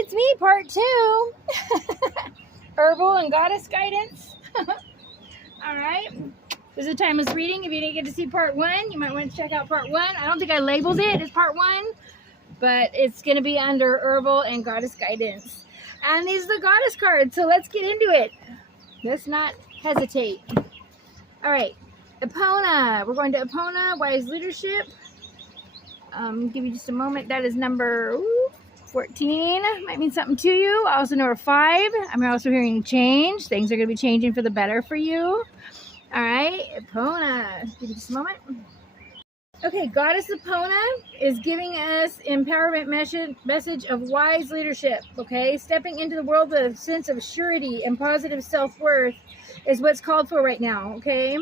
it's me, part 2. Herbal and Goddess Guidance. All right. This is a timeless reading. If you didn't get to see part 1, you might want to check out part 1. I don't think I labeled it as part 1, but it's going to be under Herbal and Goddess Guidance. And these are the Goddess cards, so let's get into it. Let's not hesitate. All right. Epona. We're going to Epona, Wise Leadership. Give you just a moment. That is number 14. Might mean something to you. Also number 5. I'm also hearing change. Things are going to be changing for the better for you. All right. Epona. Give you just a moment. Okay, Goddess Epona is giving us empowerment message of wise leadership, okay? Stepping into the world with a sense of surety and positive self-worth is what's called for right now, okay?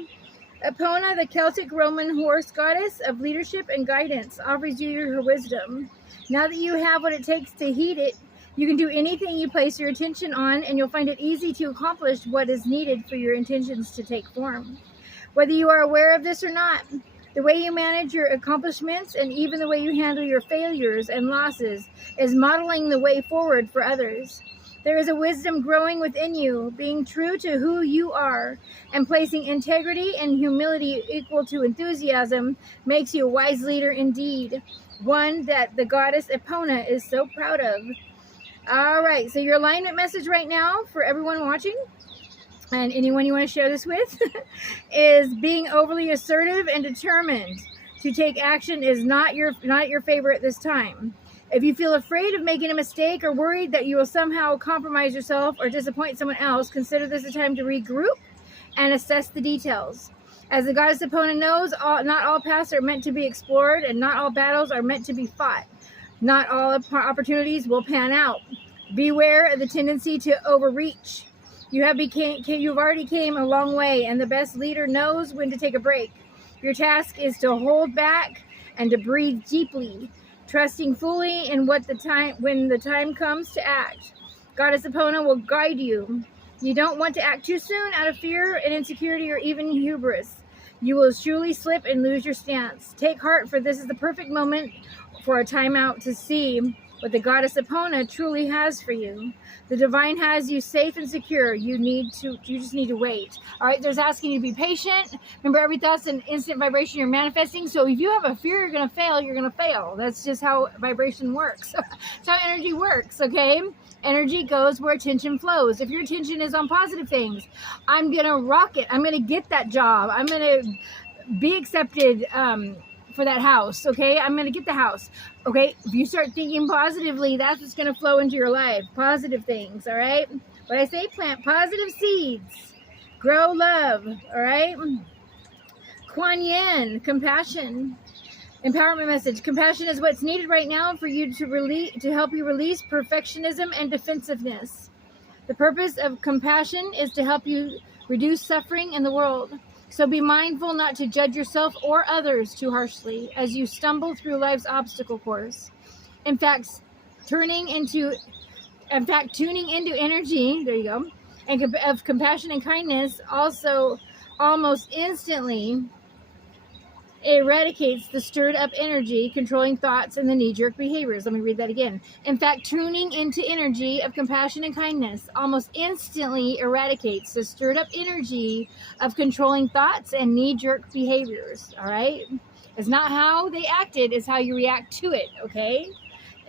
Epona, the Celtic Roman horse goddess of leadership and guidance, offers you her wisdom. Now that you have what it takes to heed it, you can do anything you place your attention on, and you'll find it easy to accomplish what is needed for your intentions to take form. Whether you are aware of this or not, the way you manage your accomplishments and even the way you handle your failures and losses is modeling the way forward for others. There is a wisdom growing within you. Being true to who you are and placing integrity and humility equal to enthusiasm makes you a wise leader indeed. One that the goddess Epona is so proud of. All right, so your alignment message right now for everyone watching and anyone you want to share this with is being overly assertive and determined to take action is not your favorite this time. If you feel afraid of making a mistake or worried that you will somehow compromise yourself or disappoint someone else, consider this a time to regroup and assess the details. As the goddess Epona knows, not all paths are meant to be explored and not all battles are meant to be fought. Not all opportunities will pan out. Beware of the tendency to overreach. You've already came a long way, and the best leader knows when to take a break. Your task is to hold back and to breathe deeply, trusting fully in when the time comes to act. Goddess Epona will guide you. You don't want to act too soon out of fear and insecurity or even hubris. You will surely slip and lose your stance. Take heart, for this is the perfect moment for a timeout to see what the goddess Epona truly has for you. The divine has you safe and secure. You just need to wait. All right, there's asking you to be patient. Remember, every thought's an instant vibration you're manifesting. So if you have a fear you're going to fail, you're going to fail. That's just how vibration works. That's how energy works, okay? Energy goes where attention flows. If your attention is on positive things, I'm going to rock it. I'm going to get that job. I'm going to be accepted for that house, okay? I'm going to get the house, okay? If you start thinking positively, that's what's going to flow into your life. Positive things, all right? What I say, plant positive seeds. Grow love, all right? Kuan Yin, compassion. Empowerment message. Compassion is what's needed right now for you to help you release perfectionism and defensiveness. The purpose of compassion is to help you reduce suffering in the world. So be mindful not to judge yourself or others too harshly as you stumble through life's obstacle course. In fact, tuning into energy, there you go, and of compassion and kindness also almost instantly eradicates the stirred up energy, controlling thoughts, and the knee-jerk behaviors. Let me read that again. In fact, tuning into energy of compassion and kindness almost instantly eradicates the stirred up energy of controlling thoughts and knee-jerk behaviors. All right? It's not how they acted, it's how you react to it, okay?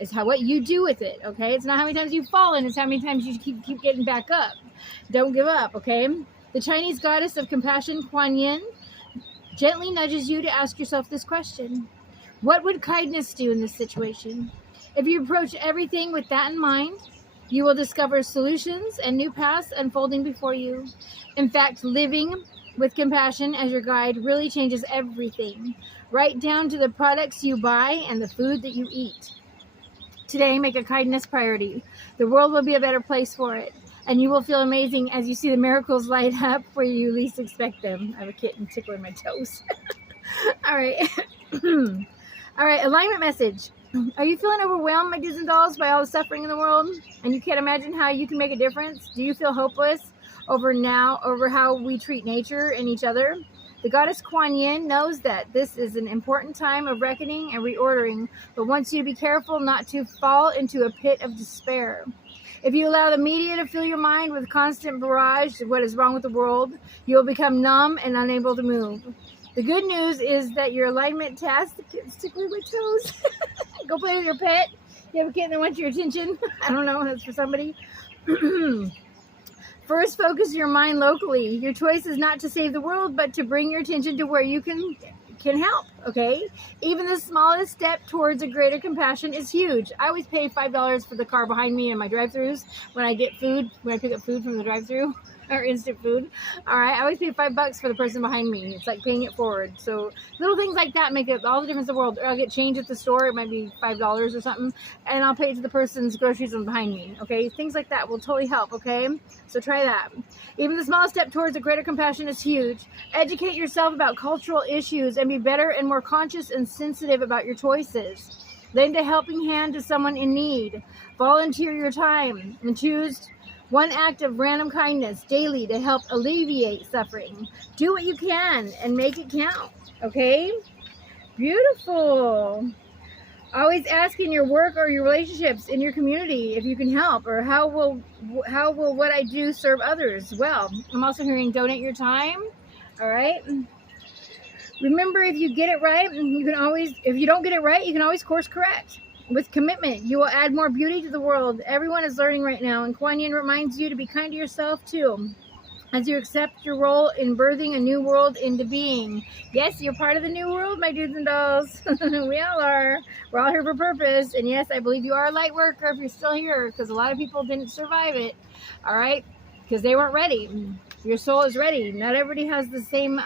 It's what you do with it, okay? It's not how many times you've fallen, it's how many times you keep getting back up. Don't give up, okay? The Chinese goddess of compassion, Kuan Yin, gently nudges you to ask yourself this question. What would kindness do in this situation? If you approach everything with that in mind, you will discover solutions and new paths unfolding before you. In fact, living with compassion as your guide really changes everything, right down to the products you buy and the food that you eat. Today, make a kindness priority. The world will be a better place for it. And you will feel amazing as you see the miracles light up where you least expect them. I have a kitten tickling my toes. All right. All right, alignment message. Are you feeling overwhelmed, my do's and dolls, by all the suffering in the world? And you can't imagine how you can make a difference? Do you feel hopeless over how we treat nature and each other? The goddess Kuan Yin knows that this is an important time of reckoning and reordering, but wants you to be careful not to fall into a pit of despair. If you allow the media to fill your mind with constant barrage of what is wrong with the world, you will become numb and unable to move. The good news is that your alignment task, stick with my toes, go play with your pet. You have a kitten that wants your attention. I don't know, that's for somebody. First, focus your mind locally. Your choice is not to save the world, but to bring your attention to where you can help, okay? Even the smallest step towards a greater compassion is huge. I always pay $5 for the car behind me in my drive-thrus when I get food, when I pick up food from the drive-thru. Or instant food. All right, I always pay $5 for the person behind me. It's like paying it forward. So little things like that make all the difference in the world. Or I'll get change at the store. It might be $5 or something, and I'll pay it to the person's groceries behind me. Okay, things like that will totally help. Okay, so try that. Even the small step towards a greater compassion is huge. Educate yourself about cultural issues and be better and more conscious and sensitive about your choices. Lend a helping hand to someone in need. Volunteer your time and choose one act of random kindness daily to help alleviate suffering. Do what you can and make it count, okay? Beautiful. Always ask in your work or your relationships in your community if you can help, or how will what I do serve others? Well, I'm also hearing donate your time, all right? Remember, if you get it right, you can always, if you don't get it right, you can always course correct. With commitment, you will add more beauty to the world. Everyone is learning right now, and Kuan Yin reminds you to be kind to yourself too, as you accept your role in birthing a new world into being. Yes, you're part of the new world, my dudes and dolls. We all are. We're all here for purpose, and yes, I believe you are a light worker if you're still here, because a lot of people didn't survive it, all right, because they weren't ready. Your soul is ready. Not everybody has the same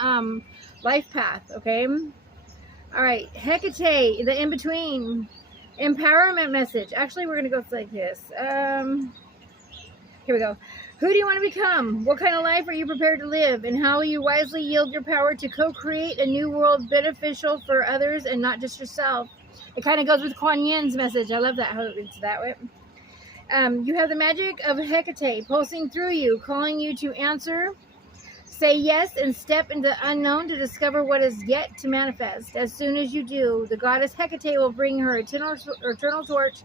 life path, okay? All right, Hecate, the in-between. Empowerment message. Actually, we're going to go like this. Here we go. Who do you want to become? What kind of life are you prepared to live? And how will you wisely yield your power to co-create a new world beneficial for others and not just yourself? It kind of goes with Kuan Yin's message. I love that, how it's that way. You have the magic of Hecate pulsing through you, calling you to answer. Say yes and step into the unknown to discover what is yet to manifest. As soon as you do, the goddess Hecate will bring her eternal torch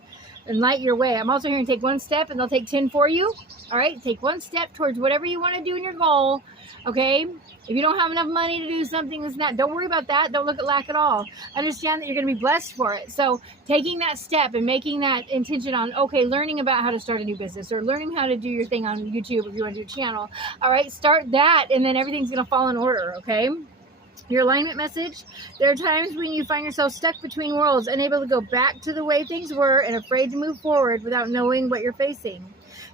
and light your way. I'm also hearing take one step and they'll take 10 for you. All right, take one step towards whatever you want to do in your goal. Okay, if you don't have enough money to do something that's not, don't worry about that. Don't look at lack at all. Understand that you're going to be blessed for it. So taking that step and making that intention on, okay, learning about how to start a new business or learning how to do your thing on YouTube if you want to do a channel. All right, start that and then everything's going to fall in order, okay? Your alignment message. There are times when you find yourself stuck between worlds, unable to go back to the way things were and afraid to move forward without knowing what you're facing.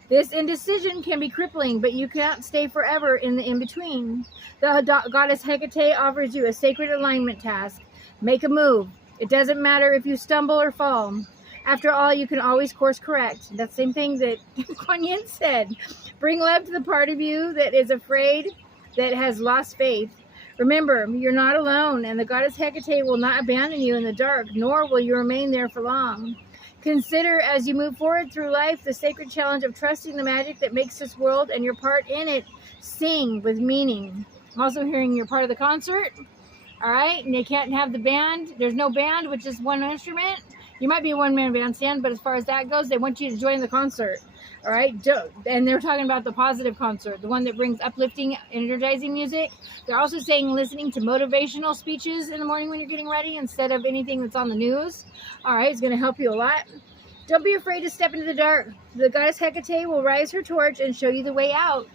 This indecision can be crippling, but you can't stay forever in the in-between. The goddess Hecate offers you a sacred alignment task. Make a move. It doesn't matter if you stumble or fall. After all, you can always course correct. That's the same thing that Kuan Yin said. Bring love to the part of you that is afraid, that has lost faith. Remember, you're not alone, and the goddess Hecate will not abandon you in the dark, nor will you remain there for long. Consider, as you move forward through life, the sacred challenge of trusting the magic that makes this world and your part in it sing with meaning. I'm also hearing you're part of the concert, all right? And they can't have the band. There's no band with just one instrument. You might be a one-man bandstand, but as far as that goes, they want you to join the concert, all right? And they're talking about the positive concert, the one that brings uplifting, energizing music. They're also saying listening to motivational speeches in the morning when you're getting ready instead of anything that's on the news. All right, it's going to help you a lot. Don't be afraid to step into the dark. The goddess Hecate will rise her torch and show you the way out.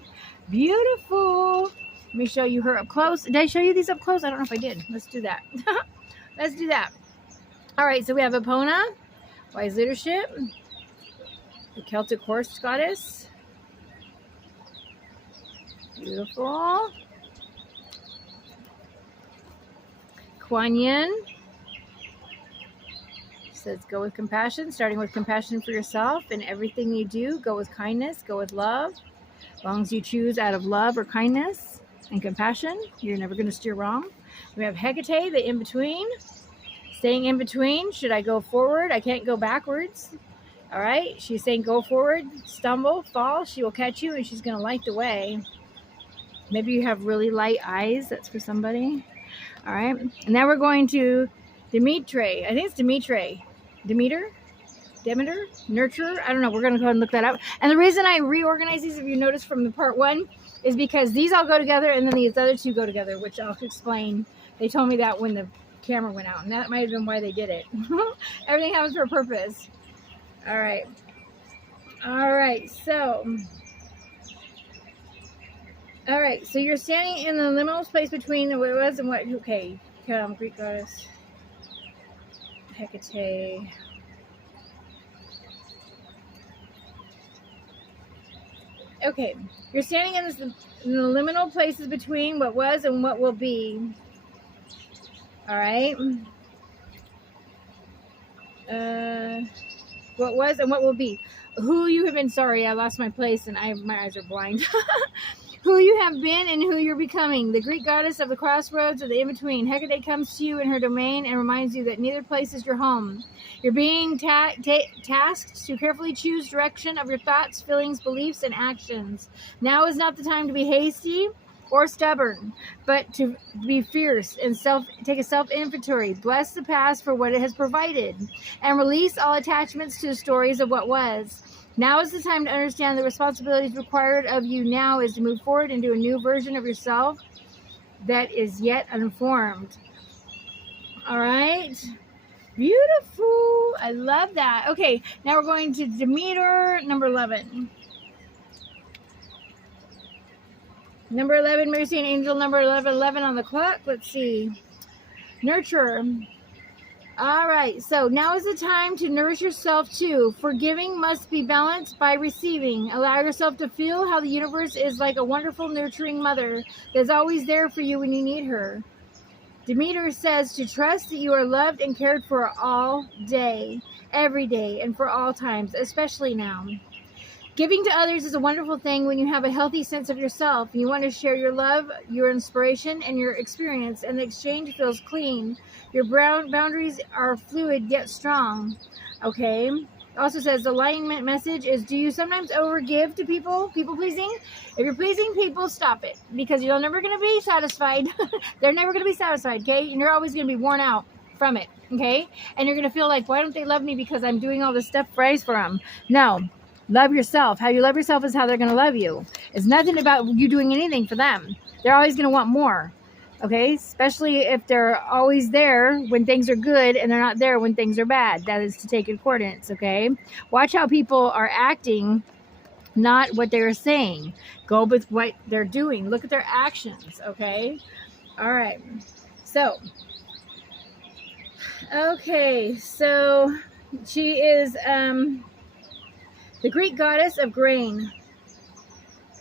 Beautiful. Let me show you her up close. Did I show you these up close? I don't know if I did. Let's do that. Let's do that. All right, so we have Epona, wise leadership, the Celtic horse goddess. Beautiful. Kuan Yin says go with compassion, starting with compassion for yourself in everything you do. Go with kindness, go with love. As long as you choose out of love or kindness and compassion, you're never going to steer wrong. We have Hecate, the in-between. Staying in between. Should I go forward? I can't go backwards. All right. She's saying go forward, stumble, fall. She will catch you and she's going to light the way. Maybe you have really light eyes. That's for somebody. All right. And now we're going to Dimitri. I think it's Dimitri. Demeter? Nurturer? I don't know. We're going to go ahead and look that up. And the reason I reorganize these, if you notice from the part 1, is because these all go together and then these other 2 go together, which I'll explain. They told me that when the camera went out, and that might have been why they did it. Everything happens for a purpose. All right. So you're standing in the liminal space between what was and what. Okay, Greek goddess Hecate. Okay, you're standing in the liminal places between what was and what will be. All right. What was and what will be. Who you have been. Sorry, I lost my place and my eyes are blind. Who you have been and who you're becoming. The Greek goddess of the crossroads or the in-between. Hecate comes to you in her domain and reminds you that neither place is your home. You're being tasked to carefully choose direction of your thoughts, feelings, beliefs, and actions. Now is not the time to be hasty or stubborn, but to be fierce and take a self-inventory. Bless the past for what it has provided, and release all attachments to the stories of what was. Now is the time to understand the responsibilities required of you now is to move forward into a new version of yourself that is yet unformed. All right. Beautiful. I love that. Okay, now we're going to Demeter, number 11. Number 11, Mercy and Angel, number 11 on the clock. Let's see. Nurturer. All right, so now is the time to nourish yourself too. Forgiving must be balanced by receiving. Allow yourself to feel how the universe is like a wonderful, nurturing mother that's always there for you when you need her. Demeter says to trust that you are loved and cared for all day, every day, and for all times, especially now. Giving to others is a wonderful thing when you have a healthy sense of yourself. You want to share your love, your inspiration, and your experience, and the exchange feels clean. Your boundaries are fluid yet strong. Okay. It also says the alignment message is, do you sometimes overgive to people? People pleasing? If you're pleasing people, stop it. Because you're never going to be satisfied. They're never going to be satisfied, okay? And you're always going to be worn out from it, okay? And you're going to feel like, why don't they love me because I'm doing all this stuff praise for them? No. Love yourself. How you love yourself is how they're going to love you. It's nothing about you doing anything for them. They're always going to want more. Okay? Especially if they're always there when things are good and they're not there when things are bad. That is to take importance. Okay? Watch how people are acting, not what they're saying. Go with what they're doing. Look at their actions. Okay? All right. So, okay. So, she is, the Greek goddess of grain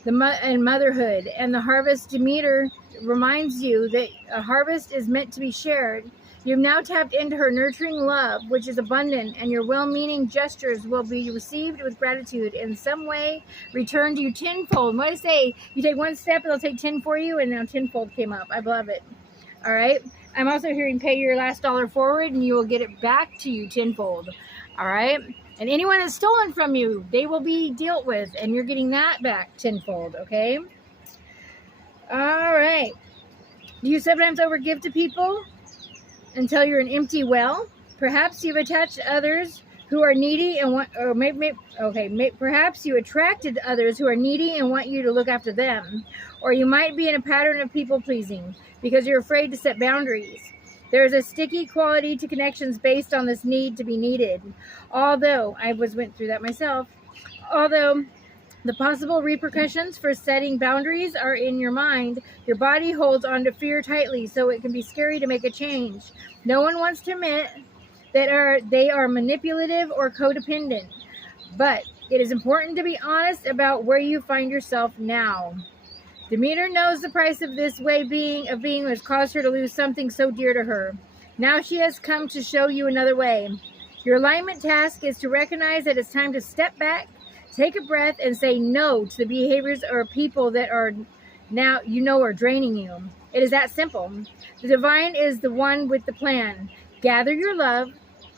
and motherhood and the harvest. Demeter reminds you that a harvest is meant to be shared. You've now tapped into her nurturing love, which is abundant, and your well-meaning gestures will be received with gratitude in some way, returned to you tenfold. What I say, you take one step, it'll take 10 for you, and now tenfold came up. I love it. All right. I'm also hearing pay your last dollar forward, and you will get it back to you tenfold. All right. And anyone that's stolen from you, they will be dealt with, and you're getting that back tenfold, okay? All right. Do you sometimes overgive to people until you're an empty well? Perhaps you've attached to others who are needy and want, or perhaps you attracted others who are needy and want you to look after them. Or you might be in a pattern of people pleasing because you're afraid to set boundaries. There is a sticky quality to connections based on this need to be needed. Although, went through that myself, although the possible repercussions for setting boundaries are in your mind, your body holds on to fear tightly, so it can be scary to make a change. No one wants to admit that they are manipulative or codependent, but it is important to be honest about where you find yourself now. Demeter knows the price of this way of being has caused her to lose something so dear to her. Now she has come to show you another way. Your alignment task is to recognize that it's time to step back, take a breath, and say no to the behaviors or people that are now are draining you. It is that simple. The divine is the one with the plan. Gather your love,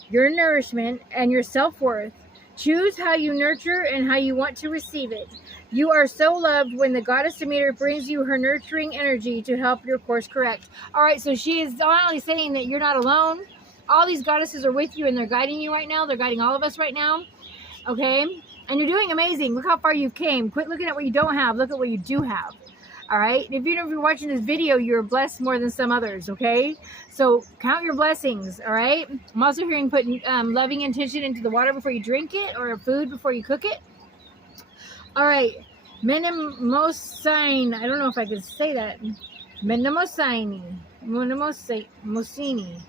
your nourishment, and your self-worth. Choose how you nurture and how you want to receive it. You are so loved when the goddess Demeter brings you her nurturing energy to help your course correct. All right, so she is not only saying that you're not alone. All these goddesses are with you and they're guiding you right now. They're guiding all of us right now. Okay? And you're doing amazing. Look how far you've came. Quit looking at what you don't have. Look at what you do have. All right? If you're watching this video, you're blessed more than some others. Okay? So count your blessings. All right? I'm also hearing put loving intention into the water before you drink it, or food before you cook it. All right. Menemosine. I don't know if I can say that. Menemosine. Mosini.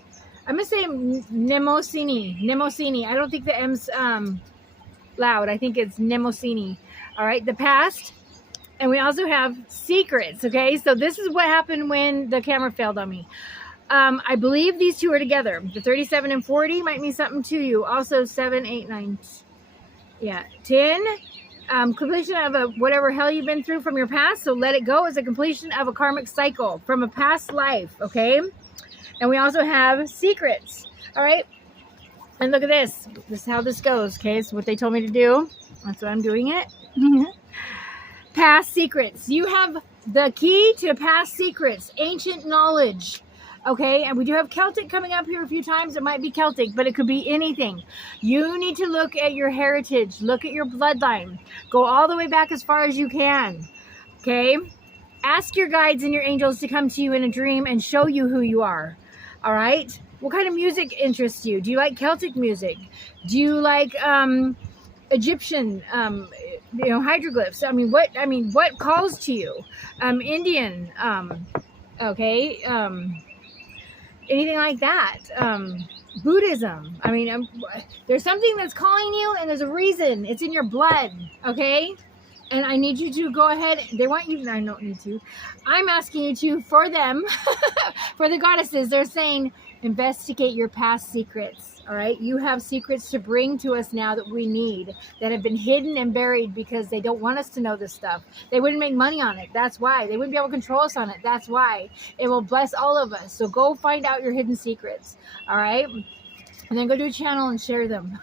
I'm going to say Nemosini. Nemosini. I don't think the M's loud. I think it's Nemosini. All right. The past. And we also have secrets. Okay. So this is what happened when the camera failed on me. I believe these two are together. The 37 and 40 might mean something to you. Also 7, 8, 9. Yeah. 10. Completion of whatever hell you've been through from your past. So let it go is a completion of a karmic cycle from a past life. Okay. And we also have secrets. All right. And look at this. This is how this goes. Okay. So what they told me to do. That's why I'm doing it. Past secrets. You have the key to past secrets. Ancient knowledge. Okay. And we do have Celtic coming up here a few times. It might be Celtic, but it could be anything. You need to look at your heritage. Look at your bloodline. Go all the way back as far as you can. Okay. Ask your guides and your angels to come to you in a dream and show you who you are. All right. What kind of music interests you? Do you like Celtic music? Do you like Egyptian, hieroglyphs? What calls to you? Indian. Okay. Anything like that. Buddhism. There's something that's calling you, and there's a reason. It's in your blood. Okay. And I need you to go ahead. They want you. I don't need to. I'm asking you to, for them, for the goddesses. They're saying, investigate your past secrets. All right. You have secrets to bring to us now that we need, that have been hidden and buried because they don't want us to know this stuff. They wouldn't make money on it. That's why. They wouldn't be able to control us on it. That's why. It will bless all of us. So go find out your hidden secrets. All right. And then go do a channel and share them.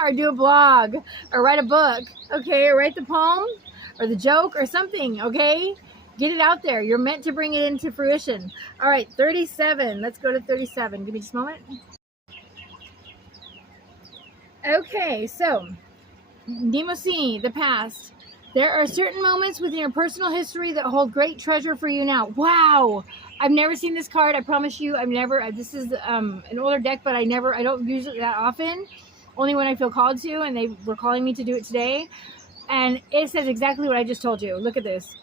Or do a blog, or write a book, okay, or write the poem, or the joke, or something, okay? Get it out there. You're meant to bring it into fruition. All right, 37. Let's go to 37. Give me just a moment. Okay, so, Nemosini, the past. There are certain moments within your personal history that hold great treasure for you now. Wow! I've never seen this card. I promise you, this is an older deck, but I don't use it that often. Only when I feel called to, and they were calling me to do it today. And it says exactly what I just told you. Look at this.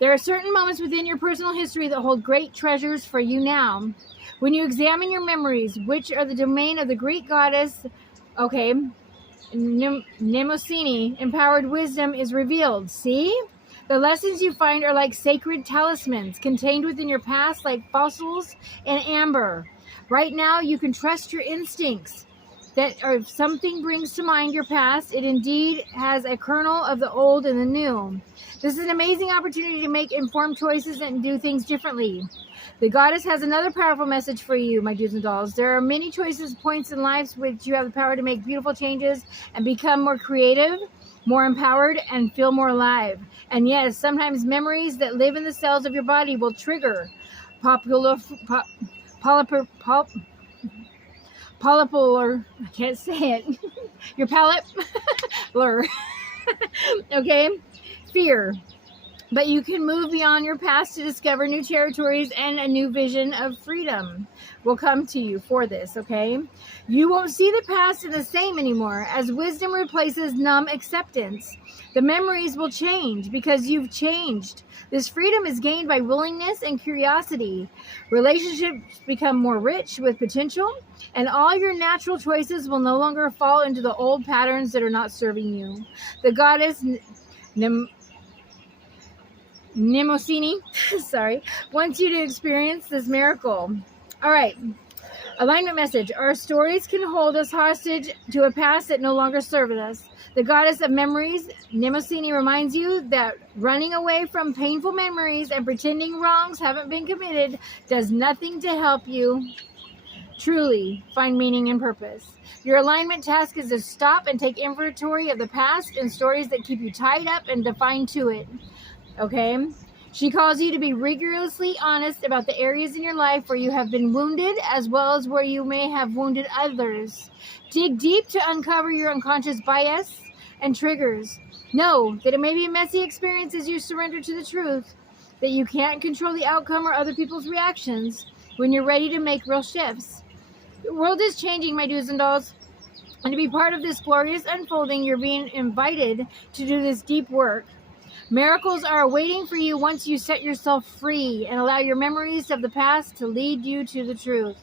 There are certain moments within your personal history that hold great treasures for you now. When you examine your memories, which are the domain of the Greek goddess, okay, Nemosini, empowered wisdom is revealed. See? The lessons you find are like sacred talismans contained within your past, like fossils in amber. Right now, you can trust your instincts. Or if something brings to mind your past, it indeed has a kernel of the old and the new. This is an amazing opportunity to make informed choices and do things differently. The goddess has another powerful message for you, my dudes and dolls. There are many points in life which you have the power to make beautiful changes and become more creative, more empowered, and feel more alive. And yes, sometimes memories that live in the cells of your body will trigger polypolar, I can't say it. Your palate, blur. Okay, fear. But you can move beyond your past to discover new territories, and a new vision of freedom will come to you for this, okay? You won't see the past as the same anymore. As wisdom replaces numb acceptance, the memories will change because you've changed. This freedom is gained by willingness and curiosity. Relationships become more rich with potential, and all your natural choices will no longer fall into the old patterns that are not serving you. The goddess Nemosini, wants you to experience this miracle. All right. Alignment message. Our stories can hold us hostage to a past that no longer serves us. The goddess of memories, Nemosini, reminds you that running away from painful memories and pretending wrongs haven't been committed does nothing to help you. truly find meaning and purpose. Your alignment task is to stop and take inventory of the past and stories that keep you tied up and defined to it. Okay? She calls you to be rigorously honest about the areas in your life where you have been wounded, as well as where you may have wounded others. Dig deep to uncover your unconscious bias and triggers. Know that it may be a messy experience as you surrender to the truth, that you can't control the outcome or other people's reactions when you're ready to make real shifts. The world is changing, my do's and don'ts. And to be part of this glorious unfolding, you're being invited to do this deep work. Miracles are waiting for you once you set yourself free and allow your memories of the past to lead you to the truth.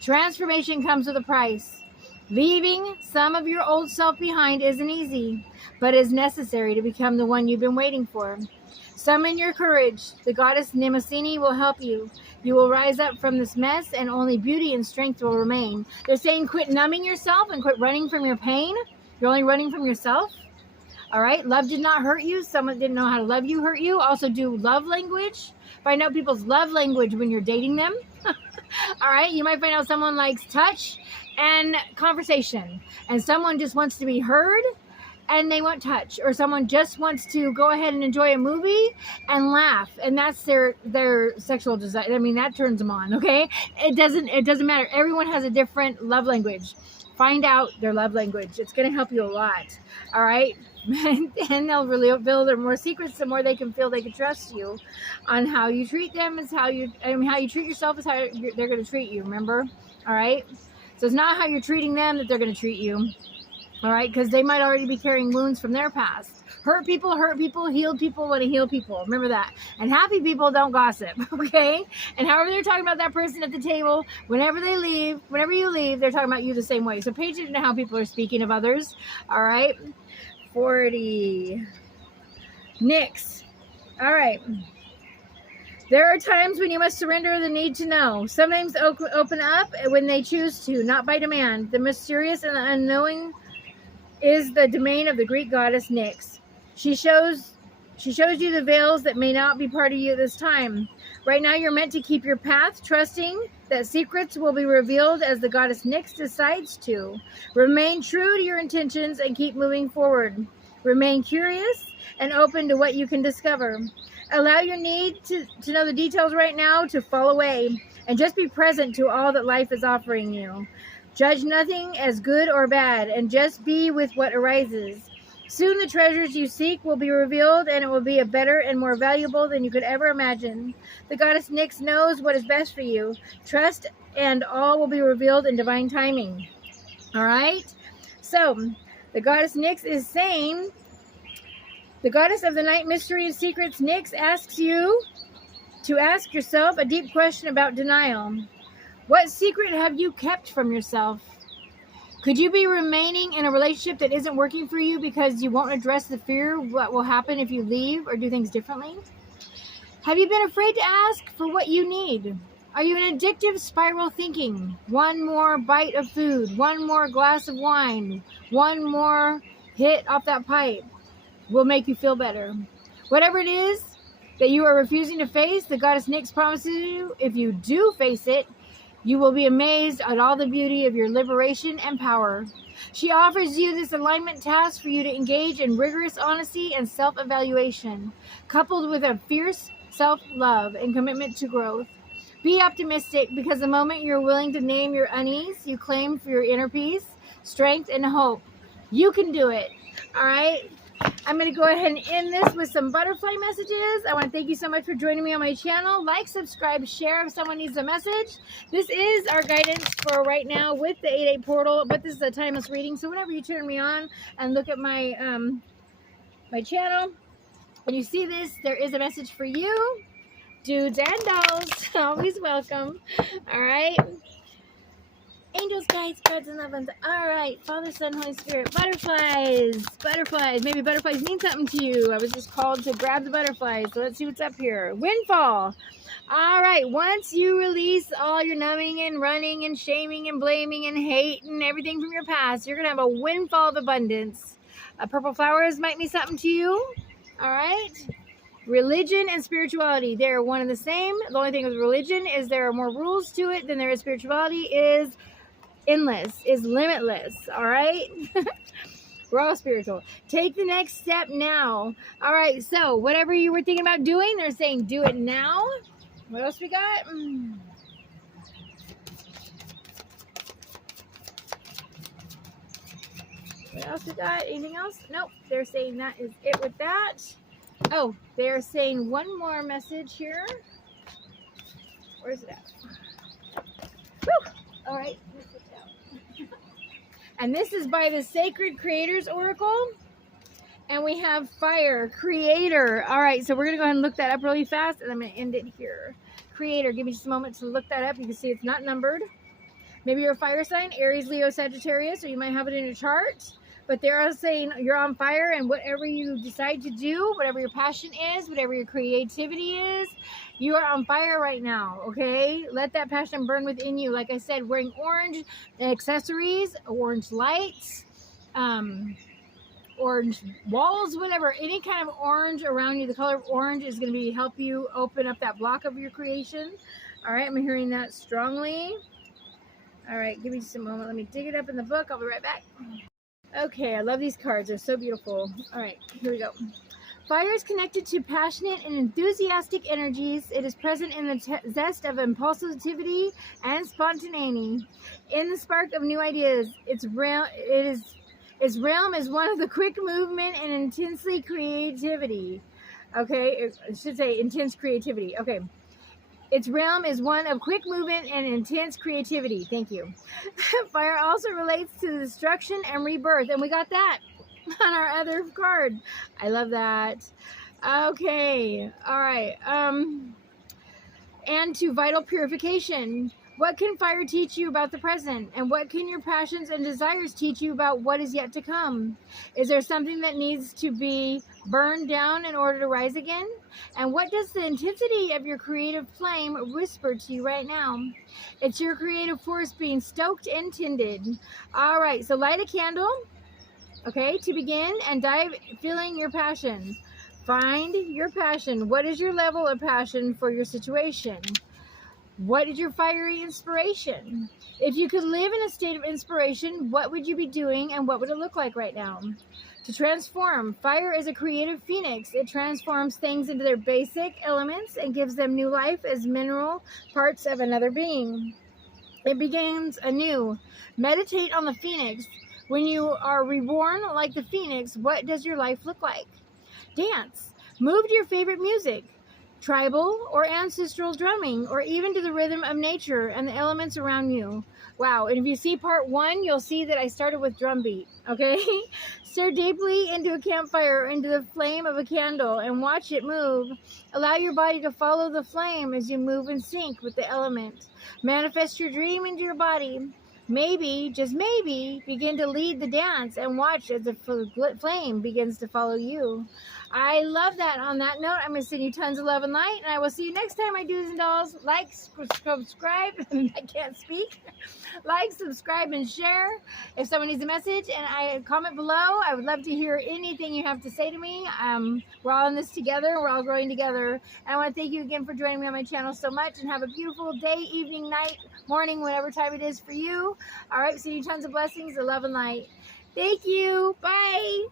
Transformation comes with a price. Leaving some of your old self behind isn't easy, but is necessary to become the one you've been waiting for. Summon your courage. The goddess Mnemosyne will help you. You will rise up from this mess, and only beauty and strength will remain. They're saying quit numbing yourself and quit running from your pain. You're only running from yourself. All right. Love did not hurt you. Someone didn't know how to love you hurt you. Also do love language. Find out people's love language when you're dating them. All right. You might find out someone likes touch and conversation, and someone just wants to be heard and they want touch, or someone just wants to go ahead and enjoy a movie and laugh, and that's their sexual desire. I mean, that turns them on. Okay. It doesn't matter. Everyone has a different love language. Find out their love language. It's going to help you a lot. All right. And they'll reveal their more secrets, the more they can feel they can trust you. On how you treat them is how you treat yourself is how they're going to treat you. Remember? All right. So it's not how you're treating them that they're going to treat you. All right. Because they might already be carrying wounds from their past. Hurt people, healed people want to heal people. Remember that. And happy people don't gossip. Okay. And however they're talking about that person at the table, whenever you leave, they're talking about you the same way. So pay attention to how people are speaking of others. All right. 40. Nyx. All right. There are times when you must surrender the need to know. Sometimes open up when they choose to, not by demand. The mysterious and the unknowing is the domain of the Greek goddess Nyx. She shows you the veils that may not be part of you at this time. Right now, you're meant to keep your path, trusting that secrets will be revealed as the goddess Nyx decides to. Remain true to your intentions and keep moving forward. Remain curious and open to what you can discover. Allow your need to know the details right now to fall away, and just be present to all that life is offering you. Judge nothing as good or bad, and just be with what arises. Soon the treasures you seek will be revealed, and it will be a better and more valuable than you could ever imagine. The goddess Nyx knows what is best for you. Trust, and all will be revealed in divine timing. All right? So, the goddess Nyx is saying, the goddess of the night mystery and secrets, Nyx, asks you to ask yourself a deep question about denial. What secret have you kept from yourself? Could you be remaining in a relationship that isn't working for you because you won't address the fear of what will happen if you leave or do things differently? Have you been afraid to ask for what you need? Are you in addictive spiral thinking? One more bite of food, one more glass of wine, one more hit off that pipe will make you feel better. Whatever it is that you are refusing to face, the goddess Nyx promises you, if you do face it, you will be amazed at all the beauty of your liberation and power. She offers you this alignment task for you to engage in rigorous honesty and self-evaluation, coupled with a fierce self-love and commitment to growth. Be optimistic, because the moment you're willing to name your unease, you claim for your inner peace, strength, and hope. You can do it. All right? I'm going to go ahead and end this with some butterfly messages. I want to thank you so much for joining me on my channel. Like, subscribe, share if someone needs a message. This is our guidance for right now with the 8/8 portal, but this is a timeless reading. So whenever you turn me on and look at my my channel and you see this, there is a message for you, dudes and dolls. Always welcome. All right. Angels, guides, gods, and loved ones. All right. Father, Son, Holy Spirit. Butterflies. Butterflies. Maybe butterflies mean something to you. I was just called to grab the butterflies. So let's see what's up here. Windfall. All right. Once you release all your numbing and running and shaming and blaming and hate and everything from your past, you're going to have a windfall of abundance. Purple flowers might mean something to you. All right. Religion and spirituality, they're one and the same. The only thing with religion is there are more rules to it than there is spirituality is endless, is limitless. All right. We're all spiritual. Take the next step now. All right. So whatever you were thinking about doing, they're saying do it now. What else we got? What else we got? Anything else? Nope. They're saying that is it with that. Oh, they're saying one more message here. Where's it at? Woo! All right. And this is by the Sacred Creators Oracle. And we have Fire, Creator. All right, so we're going to go ahead and look that up really fast. And I'm going to end it here. Creator, give me just a moment to look that up. You can see it's not numbered. Maybe you're a fire sign, Aries, Leo, Sagittarius, or you might have it in your chart. But they're saying you're on fire, and whatever you decide to do, whatever your passion is, whatever your creativity is, you are on fire right now, okay? Let that passion burn within you. Like I said, wearing orange accessories, orange lights, orange walls, whatever, any kind of orange around you. The color of orange is going to help you open up that block of your creation. All right, I'm hearing that strongly. All right, give me just a moment. Let me dig it up in the book. I'll be right back. Okay, I love these cards. They're so beautiful. All right, here we go. Fire is connected to passionate and enthusiastic energies. It is present in the zest of impulsivity and spontaneity. In the spark of new ideas, its realm is one of the quick movement and intensely creativity. Okay, I should say intense creativity. Okay. Its realm is one of quick movement and intense creativity. Thank you. Fire also relates to destruction and rebirth. And we got that on our other card. I love that. Okay. All right. And to vital purification. What can fire teach you about the present? And what can your passions and desires teach you about what is yet to come? Is there something that needs to be burned down in order to rise again? And what does the intensity of your creative flame whisper to you right now? It's your creative force being stoked and tended. All right, so light a candle, okay, to begin, and dive feeling your passion. Find your passion. What is your level of passion for your situation? What is your fiery inspiration? If you could live in a state of inspiration, what would you be doing and what would it look like right now? To transform, fire is a creative phoenix. It transforms things into their basic elements and gives them new life as mineral parts of another being. It begins anew. Meditate on the phoenix. When you are reborn like the phoenix, what does your life look like? Dance. Move to your favorite music. Tribal or ancestral drumming, or even to the rhythm of nature and the elements around you. Wow, and if you see part 1, you'll see that I started with drum beat, okay? Stare deeply into a campfire, into the flame of a candle, and watch it move. Allow your body to follow the flame as you move in sync with the element. Manifest your dream into your body. Maybe, just maybe, begin to lead the dance and watch as the flame begins to follow you. I love that. On that note, I'm going to send you tons of love and light, and I will see you next time, my do's and dolls. Like, subscribe, I can't speak. Like, subscribe, and share. If someone needs a message, and I comment below, I would love to hear anything you have to say to me. We're all in this together. We're all growing together. And I want to thank you again for joining me on my channel so much, and have a beautiful day, evening, night, morning, whatever time it is for you. All right, send you tons of blessings of love and light. Thank you. Bye.